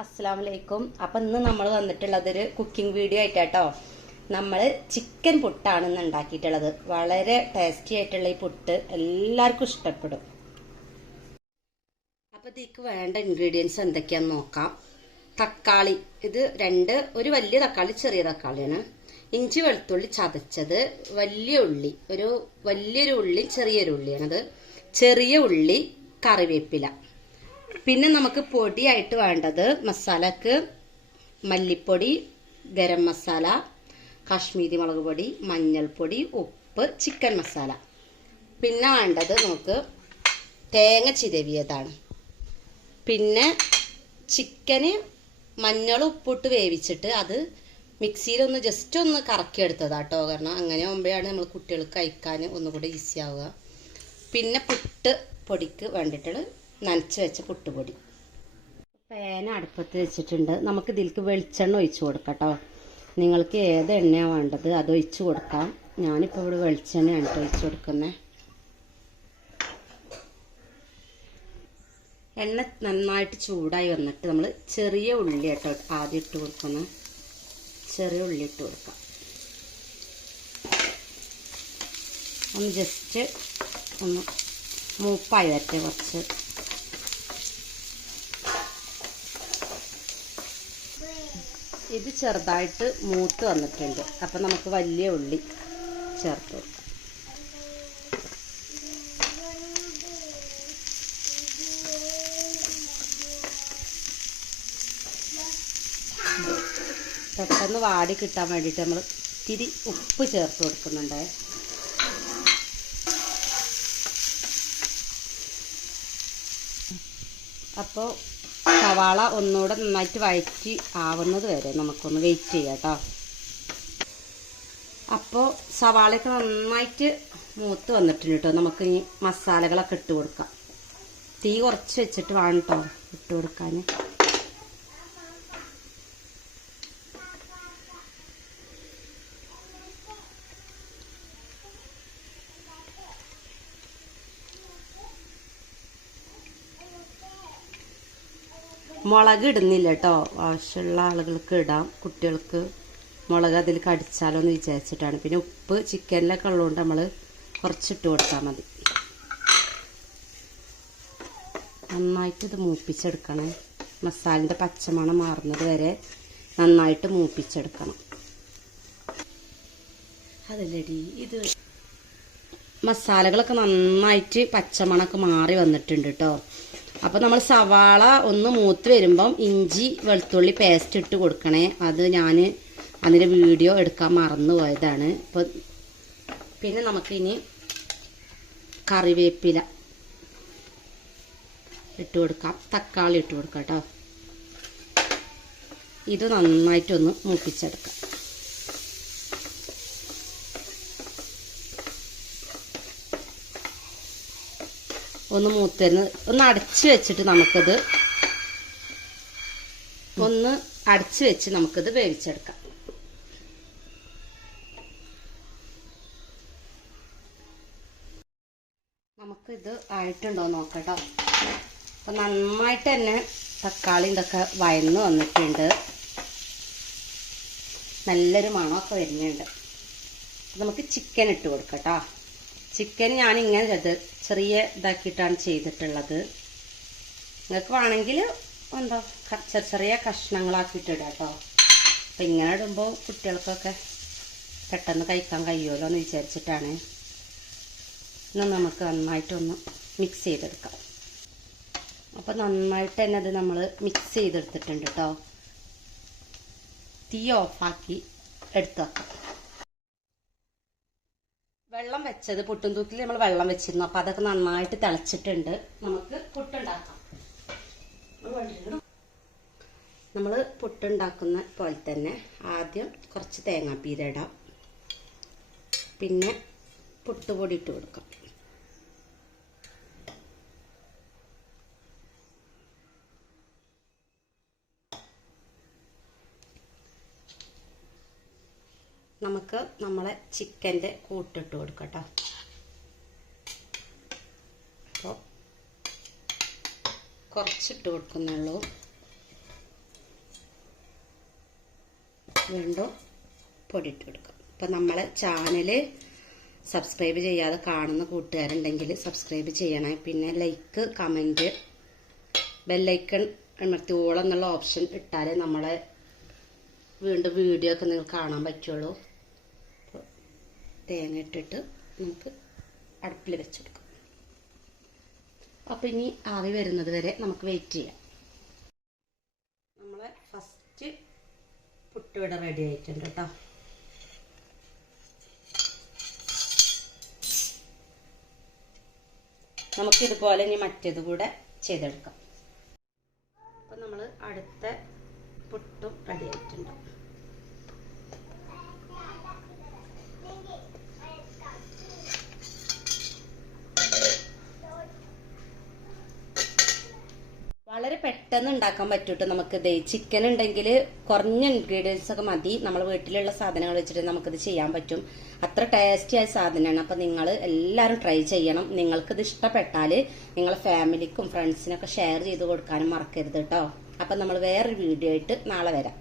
അസ്സാം വലൈക്കും അപ്പം ഇന്ന് നമ്മൾ വന്നിട്ടുള്ളതൊരു കുക്കിംഗ് വീഡിയോ ആയിട്ടാട്ടോ. നമ്മൾ ചിക്കൻ പുട്ടാണ് ഇന്ന് ഉണ്ടാക്കിയിട്ടുള്ളത്. വളരെ ടേസ്റ്റി ആയിട്ടുള്ള ഈ പുട്ട് എല്ലാവർക്കും ഇഷ്ടപ്പെടും. അപ്പം ഇതിക്ക് വേണ്ട ഇൻഗ്രീഡിയൻസ് എന്തൊക്കെയാന്ന് നോക്കാം. തക്കാളി. ഇത് രണ്ട് ഒരു വലിയ തക്കാളി ചെറിയ തക്കാളിയാണ്. ഇഞ്ചി വെളുത്തുള്ളി ചതച്ചത് വലിയ ഉള്ളി ഒരു വലിയൊരു ഉള്ളി ചെറിയൊരു ഉള്ളിയാണത്. ചെറിയ ഉള്ളി കറിവേപ്പില. പിന്നെ നമുക്ക് പൊടിയായിട്ട് വേണ്ടത് മസാലക്ക് മല്ലിപ്പൊടി ഗരം മസാല കാശ്മീരി മുളക് പൊടി മഞ്ഞൾപ്പൊടി ഉപ്പ് ചിക്കൻ മസാല. പിന്നെ വേണ്ടത് നമുക്ക് തേങ്ങ ചിരവിയതാണ്. പിന്നെ ചിക്കന് മഞ്ഞൾ ഉപ്പിട്ട് വേവിച്ചിട്ട് അത് മിക്സിയിലൊന്ന് ജസ്റ്റ് ഒന്ന് കറക്കിയെടുത്തതാട്ടോ. കാരണം അങ്ങനെ ആകുമ്പോഴാണ് നമ്മൾ കുട്ടികൾക്ക് കഴിക്കാൻ ഒന്നുകൂടെ ഈസി ആവുക. പിന്നെ പുട്ട് പൊടിക്ക് വേണ്ടിയിട്ട് നനച്ച് വെച്ച പുട്ടുപൊടി. പേന അടുപ്പത്ത് വെച്ചിട്ടുണ്ട്. നമുക്ക് ഇതിലേക്ക് വെളിച്ചെണ്ണ ഒഴിച്ച് കൊടുക്കട്ടോ കേട്ടോ നിങ്ങൾക്ക് ഏത് എണ്ണയാണ് വേണ്ടത് അത് ഒഴിച്ച് കൊടുക്കാം. ഞാനിപ്പോൾ ഇവിടെ വെളിച്ചെണ്ണയാണ് കേട്ടോ ഒഴിച്ച് കൊടുക്കുന്നത് എണ്ണ നന്നായിട്ട് ചൂടായി വന്നിട്ട് നമ്മൾ ചെറിയ ഉള്ളി കേട്ടോ ആദ്യം ഇട്ട് കൊടുക്കുന്നത് ചെറിയ ഉള്ളി ഇട്ട് കൊടുക്കാം. ഒന്ന് ജസ്റ്റ് ഒന്ന് മൂപ്പായി വരട്ടെ കുറച്ച്. ഇത് ചെറുതായിട്ട് മൂത്ത് വന്നിട്ടുണ്ട്. അപ്പം നമുക്ക് വലിയ ഉള്ളി ചേർത്ത്. പെട്ടെന്ന് വാടി കിട്ടാൻ വേണ്ടിയിട്ട് നമ്മൾ ഇത്തിരി ഉപ്പ് ചേർത്ത് കൊടുക്കുന്നുണ്ടേ. അപ്പോൾ സവാള ഒന്നുകൂടെ നന്നായിട്ട് വഴറ്റി ആവുന്നത് വരെ നമുക്കൊന്ന് വെയിറ്റ് ചെയ്യാം കേട്ടോ അപ്പോൾ സവാളയൊക്കെ നന്നായിട്ട് മൂത്ത് വന്നിട്ടുണ്ട് കേട്ടോ നമുക്ക് ഈ മസാലകളൊക്കെ ഇട്ട് കൊടുക്കാം. തീ കുറച്ച് വെച്ചിട്ട് വേണം കേട്ടോ ഇട്ട് കൊടുക്കാൻ. മുളക് ഇടുന്നില്ല കേട്ടോ ആവശ്യമുള്ള ആളുകൾക്ക് ഇടാം. കുട്ടികൾക്ക് മുളക് അതിൽ കടിച്ചാലോ എന്ന് വിചാരിച്ചിട്ടാണ്. പിന്നെ ഉപ്പ് ചിക്കനിലൊക്കെ ഉള്ളതുകൊണ്ട് നമ്മൾ കുറച്ചിട്ട് കൊടുത്താൽ മതി. നന്നായിട്ട് ഇത് മൂപ്പിച്ചെടുക്കണം. മസാലിന്റെ പച്ചമണം മാറുന്നത് വരെ നന്നായിട്ട് മൂപ്പിച്ചെടുക്കണം. അതല്ലടി ഇത് മസാലകളൊക്കെ നന്നായിട്ട് പച്ചമണമൊക്കെ മാറി വന്നിട്ടുണ്ട് കേട്ടോ അപ്പോൾ നമ്മൾ സവാള ഒന്ന് മൂത്ത് വരുമ്പം ഇഞ്ചി വെളുത്തുള്ളി പേസ്റ്റ് ഇട്ട് കൊടുക്കണേ. അത് ഞാൻ അതിന്റെ വീഡിയോ എടുക്കാൻ മറന്നു പോയതാണ് അപ്പോൾ പിന്നെ നമുക്കിനി കറിവേപ്പില ഇട്ട് കൊടുക്കാം. തക്കാളി ഇട്ട് കൊടുക്കാം കേട്ടോ. ഇത് നന്നായിട്ടൊന്ന് മൂപ്പിച്ചെടുക്കാം. ഒന്ന് മൂത്തരുന്ന് ഒന്ന് അടച്ച് വെച്ചിട്ട് നമുക്കത് ഒന്ന് അടച്ച് വെച്ച് നമുക്കത് വേവിച്ചെടുക്കാം. നമുക്കിത് ആയിട്ടുണ്ടോ നോക്കട്ടോ. അപ്പം നന്നായിട്ട് തന്നെ തക്കാളി ഇതൊക്കെ വയന്ന് വന്നിട്ടുണ്ട്. നല്ലൊരു മണമൊക്കെ വരുന്നുണ്ട്. നമുക്ക് ചിക്കൻ ഇട്ട് കൊടുക്കട്ടോ. ചിക്കൻ ഞാൻ ഇങ്ങനെ ചെറിയ ഇതാക്കിയിട്ടാണ് ചെയ്തിട്ടുള്ളത്. നിങ്ങൾക്ക് വേണമെങ്കിൽ എന്താ ചെറിയ ചെറിയ കഷ്ണങ്ങളാക്കിയിട്ട് ഇടാം കേട്ടോ അപ്പം ഇങ്ങനെ ഇടുമ്പോൾ കുട്ടികൾക്കൊക്കെ പെട്ടെന്ന് കഴിക്കാൻ കഴിയുമല്ലോ എന്ന് വിചാരിച്ചിട്ടാണ്. ഇന്ന് നമുക്ക് നന്നായിട്ടൊന്ന് മിക്സ് ചെയ്തെടുക്കാം. അപ്പോൾ നന്നായിട്ട് തന്നെ അത് നമ്മൾ മിക്സ് ചെയ്തെടുത്തിട്ടുണ്ട് കേട്ടോ തീ ഓഫാക്കി എടുത്തു വെക്കാം. വെള്ളം വെച്ചത് പുട്ടും തൂക്കിൽ നമ്മൾ വെള്ളം വെച്ചിരുന്നു. അപ്പൊ അതൊക്കെ നന്നായിട്ട് തിളച്ചിട്ടുണ്ട്. നമുക്ക് പുട്ടുണ്ടാക്കാം. നമ്മൾ പുട്ടുണ്ടാക്കുന്ന പോലെ തന്നെ ആദ്യം കുറച്ച് തേങ്ങാപ്പീര ഇടാം. പിന്നെ പുട്ടുപൊടി ഇട്ട് കൊടുക്കാം. നമുക്ക് നമ്മളെ ചിക്കന്റെ കൂട്ടിട്ട് കൊടുക്കട്ടോ. അപ്പോൾ കുറച്ചിട്ട് കൊടുക്കുന്നുള്ളൂ. വീണ്ടും പൊടിയിട്ട് കൊടുക്കാം. അപ്പം നമ്മളെ ചാനൽ സബ്സ്ക്രൈബ് ചെയ്യാതെ കാണുന്ന കൂട്ടുകാരുണ്ടെങ്കിൽ സബ്സ്ക്രൈബ് ചെയ്യണേ. പിന്നെ ലൈക്ക് കമന്റ് ബെല്ലൈക്കൺ അമർത്തി എന്നുള്ള ഓപ്ഷൻ ഇട്ടാലേ നമ്മളെ വീണ്ടും വീഡിയോ ഒക്കെ നിങ്ങൾക്ക് കാണാൻ പറ്റുള്ളൂ. തേങ്ങ ഇട്ടിട്ട് നമുക്ക് അടുപ്പിൽ വെച്ചെടുക്കാം. അപ്പോൾ ഇനി ആവി വരുന്നത് വരെ നമുക്ക് വെയിറ്റ് ചെയ്യാം. നമ്മളെ ഫസ്റ്റ് പുട്ടുവിട റെഡി ആയിട്ടുണ്ട് കേട്ടോ നമുക്കിതുപോലെ ഇനി മറ്റേത് കൂടെ ചെയ്തെടുക്കാം. അപ്പം നമ്മൾ അടുത്ത പുട്ടും റെഡി ആയിട്ടുണ്ട് വളരെ പെട്ടെന്ന് ഉണ്ടാക്കാൻ പറ്റൂട്ടോ നമുക്ക് ഇത്. ചിക്കൻ ഉണ്ടെങ്കിൽ കുറഞ്ഞ ഇൻഗ്രീഡിയൻസ് ഒക്കെ മതി. നമ്മൾ വീട്ടിലുള്ള സാധനങ്ങൾ വെച്ചിട്ട് നമുക്കിത് ചെയ്യാൻ പറ്റും. അത്ര ടേസ്റ്റി ആയ സാധനമാണ്. അപ്പൊ നിങ്ങൾ എല്ലാവരും ട്രൈ ചെയ്യണം. നിങ്ങൾക്കിത് ഇഷ്ടപ്പെട്ടാൽ നിങ്ങളെ ഫാമിലിക്കും ഫ്രണ്ട്സിനൊക്കെ ഷെയർ ചെയ്ത് കൊടുക്കാനും മറക്കരുത് കേട്ടോ അപ്പൊ നമ്മൾ വേറൊരു വീഡിയോ ആയിട്ട് നാളെ വരാം.